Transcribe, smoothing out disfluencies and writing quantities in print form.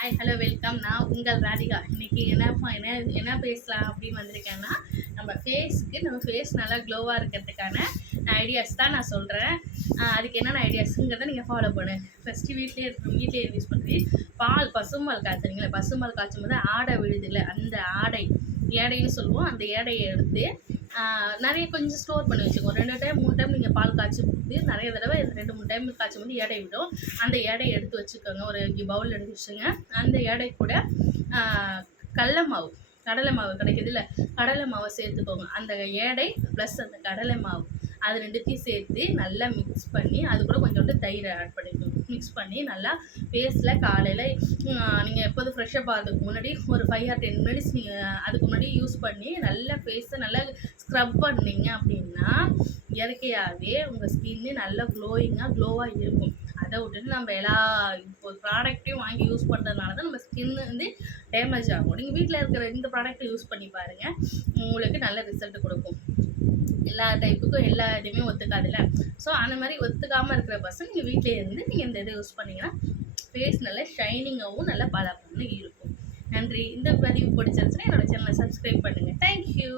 Hi hello welcome. நான் உங்கள் ராதிகா. இன்றைக்கி என்ன பேசலாம் அப்படின்னு வந்திருக்கேன்னா, நம்ம ஃபேஸ் நல்லா க்ளோவாக இருக்கிறதுக்கான ஐடியாஸ் தான் நான் சொல்கிறேன். அதுக்கு என்னென்ன ஐடியாஸுங்கிறத நீங்கள் ஃபாலோ பண்ணு. ஃபஸ்ட்டு வீட்டிலே யூஸ் பண்ணுறது பசும்பால் காய்ச்சுறீங்களே, பசும்பால் காய்ச்சும் போது ஆடை விழுதுல, அந்த ஏடைன்னு சொல்லுவோம். அந்த ஏடையை எடுத்து நிறைய கொஞ்சம் ஸ்டோர் பண்ணி வச்சுக்கோங்க. 2 டைம் 3 டைம் நீங்கள் பால் காய்ச்சும் போது நிறைய தடவை 2 3 டைம் காய்ச்சும் போது ஏடை விடும். அந்த ஏடையை எடுத்து வச்சுக்கோங்க. ஒரு பவுல் எடுத்து வச்சுங்க. அந்த ஏடை கூட கடலை மாவு கிடைக்குதுல்ல, கடலை மாவை சேர்த்துக்கோங்க. அந்த ஏடை ப்ளஸ் அந்த கடலை மாவு அது 2த்தையும் சேர்த்து நல்லா மிக்ஸ் பண்ணி, அது கூட கொஞ்சோண்டு தயிரை ஆட் பண்ணிக்கோங்க. மிக்ஸ் பண்ணி நல்லா ஃபேஸில் காலையில் நீங்கள் எப்போதும் ஃப்ரெஷ்ஷப் ஆகிறதுக்கு முன்னாடி ஒரு 5 or 10 மினிட்ஸ் நீங்கள் அதுக்கு முன்னாடி யூஸ் பண்ணி நல்லா ஃபேஸை நல்லா ஸ்க்ரப் பண்ணிங்க அப்படின்னா இயற்கையாகவே உங்கள் ஸ்கின்னு நல்லா க்ளோவாக இருக்கும். அதை விட்டுட்டு நம்ம இப்போ ப்ராடக்ட்டையும் வாங்கி யூஸ் பண்ணுறதுனால தான் நம்ம ஸ்கின்னு டேமேஜ் ஆகும். நீங்கள் வீட்டில் இருக்கிற இந்த ப்ராடக்ட்டை யூஸ் பண்ணி பாருங்கள், உங்களுக்கு நல்ல ரிசல்ட் கொடுக்கும். எல்லா டைப்புக்கும் எல்லா இதுவுமே ஒத்துக்காதுல்ல. ஸோ அந்த மாதிரி ஒத்துக்காமல் இருக்கிற பர்சன் நீங்கள் வீட்டிலே இருந்து நீங்கள் இந்த இதை யூஸ் பண்ணிங்கன்னா ஃபேஸ் நல்லா ஷைனிங்காகவும் நல்லா பளபளன்னு இருக்கும். நன்றி. இந்த பதிவு பிடிச்சிருந்துச்சுன்னா என்னோடய சேனலை சப்ஸ்கிரைப் பண்ணுங்கள். தேங்க்யூ.